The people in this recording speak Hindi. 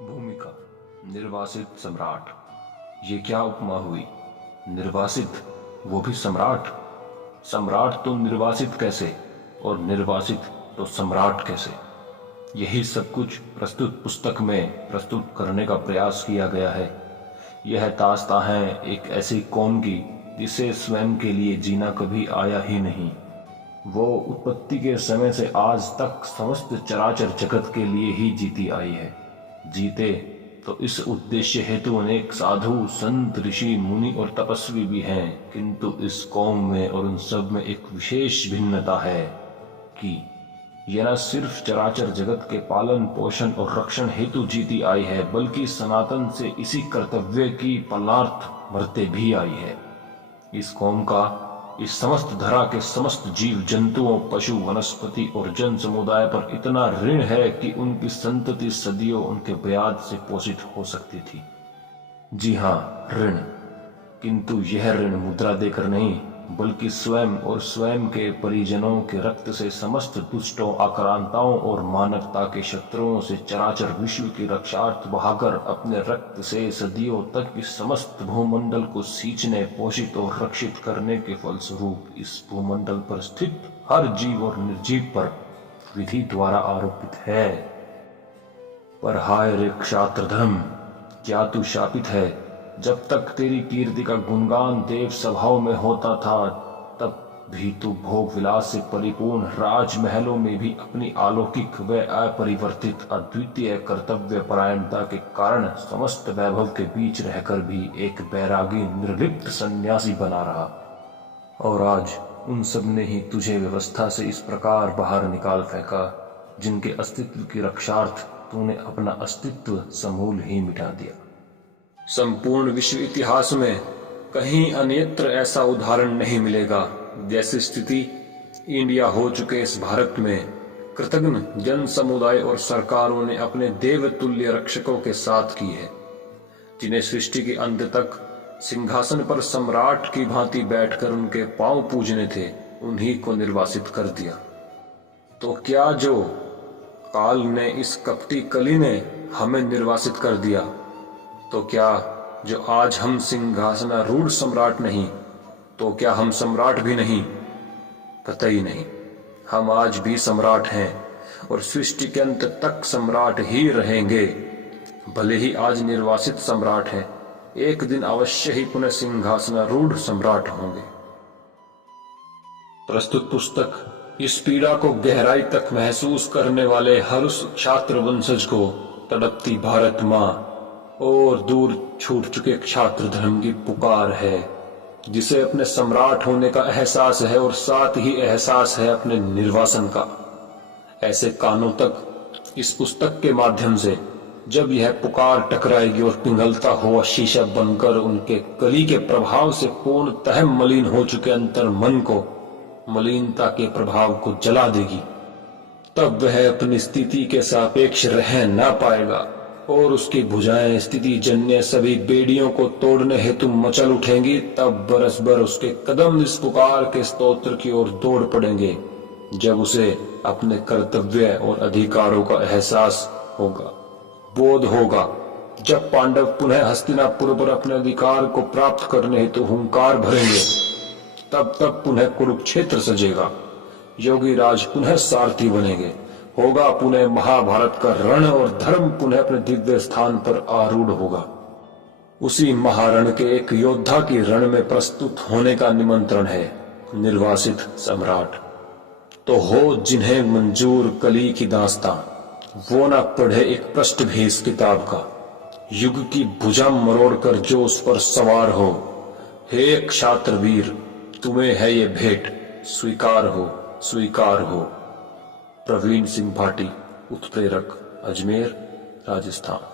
भूमिका निर्वासित सम्राट। ये क्या उपमा हुई? निर्वासित वो भी सम्राट। सम्राट तो निर्वासित कैसे और निर्वासित तो सम्राट कैसे? यही सब कुछ प्रस्तुत पुस्तक में प्रस्तुत करने का प्रयास किया गया है। यह दास्तां है एक ऐसी कौम की जिसे स्वयं के लिए जीना कभी आया ही नहीं। वो उत्पत्ति के समय से आज तक समस्त चराचर जगत के लिए ही जीती आई है। जीते तो इस उद्देश्य हेतु अनेक साधु संत ऋषि मुनि और तपस्वी भी हैं, किंतु इस कौम में और उन सब में एक विशेष भिन्नता है कि यह न सिर्फ चराचर जगत के पालन पोषण और रक्षण हेतु जीती आई है, बल्कि सनातन से इसी कर्तव्य की पालनार्थ मरते भी आई है। इस कौम का इस समस्त धरा के समस्त जीव जंतुओं पशु वनस्पति और जन समुदाय पर इतना ऋण है कि उनकी संतति सदियों उनके ब्याज से पोषित हो सकती थी। जी हाँ, ऋण। किंतु यह ऋण मुद्रा देकर नहीं, बल्कि स्वयं और स्वयं के परिजनों के रक्त से समस्त दुष्टों आक्रांताओं और मानवता के शत्रुओं से चराचर विश्व की रक्षार्थ बहाकर अपने रक्त से सदियों तक इस समस्त भूमंडल को सींचने पोषित और रक्षित करने के फलस्वरूप इस भूमंडल पर स्थित हर जीव और निर्जीव पर विधि द्वारा आरोपित है। पर हाय रे क्षात्र धर्म, क्या तू शापित है? जब तक तेरी कीर्ति का गुणगान देव सभाओं में होता था, तब भी तू भोग विलास से परिपूर्ण राजमहलों में भी अपनी अलौकिक व अपरिवर्तित अद्वितीय कर्तव्य परायणता के कारण समस्त वैभव के बीच रहकर भी एक बैरागी निर्लिप्त सन्यासी बना रहा। और आज उन सब ने ही तुझे व्यवस्था से इस प्रकार बाहर निकाल फेंका, जिनके अस्तित्व की रक्षार्थ तूने अपना अस्तित्व समूल ही मिटा दिया। संपूर्ण विश्व इतिहास में कहीं अन्यत्र ऐसा उदाहरण नहीं मिलेगा जैसी स्थिति इंडिया हो चुके इस भारत में कृतज्ञ जन समुदाय और सरकारों ने अपने देवतुल्य रक्षकों के साथ की है, जिन्हें सृष्टि के अंत तक सिंहासन पर सम्राट की भांति बैठकर उनके पांव पूजने थे, उन्हीं को निर्वासित कर दिया। तो क्या जो काल ने इस कपटी कली ने हमें निर्वासित कर दिया, तो क्या जो आज हम सिंहासनारूढ़ सम्राट नहीं, तो क्या हम सम्राट भी नहीं? कतई नहीं। हम आज भी सम्राट हैं और सृष्टि के अंत तक सम्राट ही रहेंगे। भले ही आज निर्वासित सम्राट हैं, एक दिन अवश्य ही पुनः सिंहासनारूढ़ सम्राट होंगे। प्रस्तुत पुस्तक इस पीड़ा को गहराई तक महसूस करने वाले हर उस छात्र वंशज को तड़पती भारत माँ और दूर छूट चुके छात्र धर्म की पुकार है, जिसे अपने सम्राट होने का एहसास है और साथ ही एहसास है अपने निर्वासन का। ऐसे कानों तक इस पुस्तक के माध्यम से जब यह पुकार टकराएगी और पिघलता हुआ शीशा बनकर उनके कली के प्रभाव से पूर्णतः मलिन हो चुके अंतर मन को मलिनता के प्रभाव को जला देगी, तब वह अपनी स्थिति के सापेक्ष रह ना पाएगा और उसकी भुजाएं स्थिति जन्य सभी बेड़ियों को तोड़ने हेतु मचल उठेंगी। तब बरस भर उसके कदम इस पुकार के स्तोत्र की ओर दौड़ पड़ेंगे, जब उसे अपने कर्तव्य और अधिकारों का एहसास होगा, बोध होगा। जब पांडव पुनः हस्तिनापुर पर अपने अधिकार को प्राप्त करने हेतु हुंकार भरेंगे, तब पुनः कुरुक्षेत्र सजेगा, योगी राज पुनः सारथी बनेंगे, होगा पुनः महाभारत का रण और धर्म पुनः अपने दिव्य स्थान पर आरूढ़ होगा। उसी महारण के एक योद्धा की रण में प्रस्तुत होने का निमंत्रण है निर्वासित सम्राट। तो हो जिन्हें मंजूर कली की दास्तां, वो ना पढ़े एक पृष्ठ भी इस किताब का, युग की भुजा मरोड़ कर जो उस पर सवार हो। हे क्षात्र वीर, तुम्हें है ये भेंट, स्वीकार हो, स्वीकार हो। प्रवीण सिंह भाटी, उत्प्रेरक, अजमेर, राजस्थान।